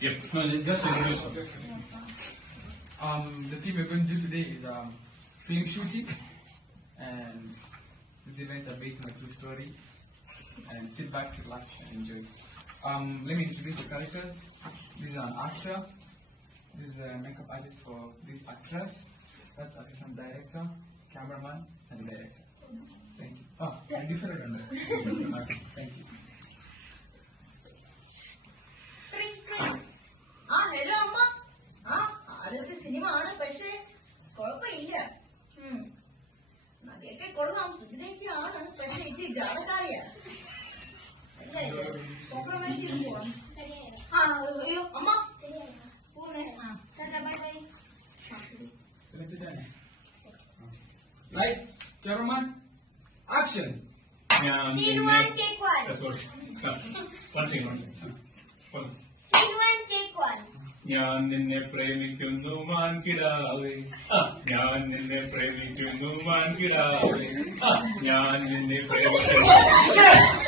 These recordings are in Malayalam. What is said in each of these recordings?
Yep. No, just introduce first. The theme we're going to do today is film shooting, and these events are based on a true story. And sit back, relax, and enjoy. Let me introduce the characters. This is an actor. This is a makeup artist for this actress. That's assistant director, cameraman, and the director. Thank you. Oh, and this one. Okay, thank you. Hello അമ്മ. ആദ്യത്തെ സിനിമ ആണ്, പക്ഷേ കുഴപ്പമില്ല. നദിയൊക്കെ കൊള്ളാം, സുന്ദരിയൊക്കെ ആണ്, പക്ഷെ ഇച്ചിരി ജാടക്കാരിയാ. കോംപ്രമൈസ് ചെയ്ത് പോവാം. അയ്യോ അമ്മ പോണേ. Let's sit down. Lights, cameraman, action. Scene one, take one. Sorry. One second. Scene one, take one. ഞാൻ നിന്നെ പ്രേമിക്കുന്നു മാൻകിടാവേ, ഞാൻ നിന്നെ പ്രേമിക്കുന്നു മാൻകിടാവേ, ഞാൻ നിന്നെ പ്രേമിക്കുന്നു.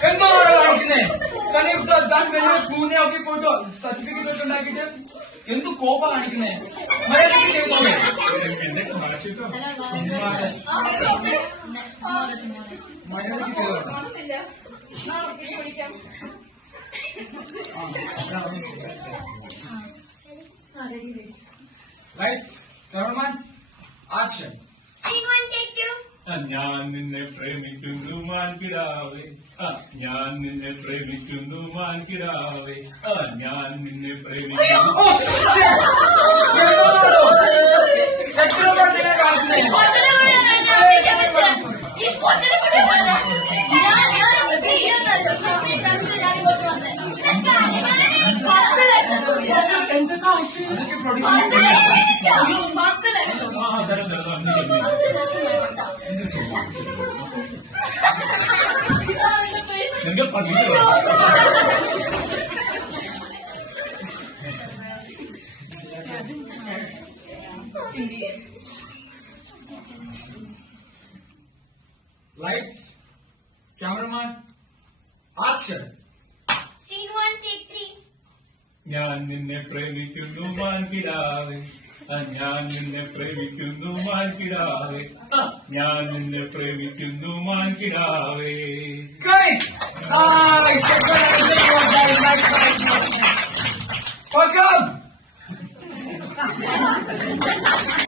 എന്താണ് കാണിക്കുന്നേ? പൂനെ ഒക്കെ പോയിട്ടോ സർട്ടിഫിക്കറ്റ് ഒക്കെ ഉണ്ടാക്കിയിട്ട് എന്ത് കോപ കാണിക്കുന്നേ? മര്യാദയ്ക്ക് ചെയ്തോളെ. എന്റെ കാശിട്ടോ മര്യാദയ്ക്ക് ചെയ്തോളെ. Lights, cameraman, action. Scene one, take two. ഞാൻ നിന്നെ പ്രേമിക്കുന്നു മാൻകിടാവേ, ഞാൻ നിന്നെ പ്രേമിക്കുന്നു മാൻകിടാവേ, ഞാൻ നിന്നെ പ്രേമിക്കുന്നു. Oh shit! എത്ര പ്രാവശ്യം കാണിക്കുന്നേ? അതൊക്കെ പ്രൊഡ്യൂസ് നിങ്ങൾ പഠിക്കോ? Lights, cameraman, action. Scene one, take three. ഞാൻ നിന്നെ പ്രേമിക്കുന്നു മാൻകിടാവേ, ഞാൻ നിന്നെ പ്രേമിക്കുന്നു മാൻകിടാവേ, ഞാൻ നിന്നെ പ്രേമിക്കുന്നു മാൻകിടാവേ. Correct! Nice! Welcome!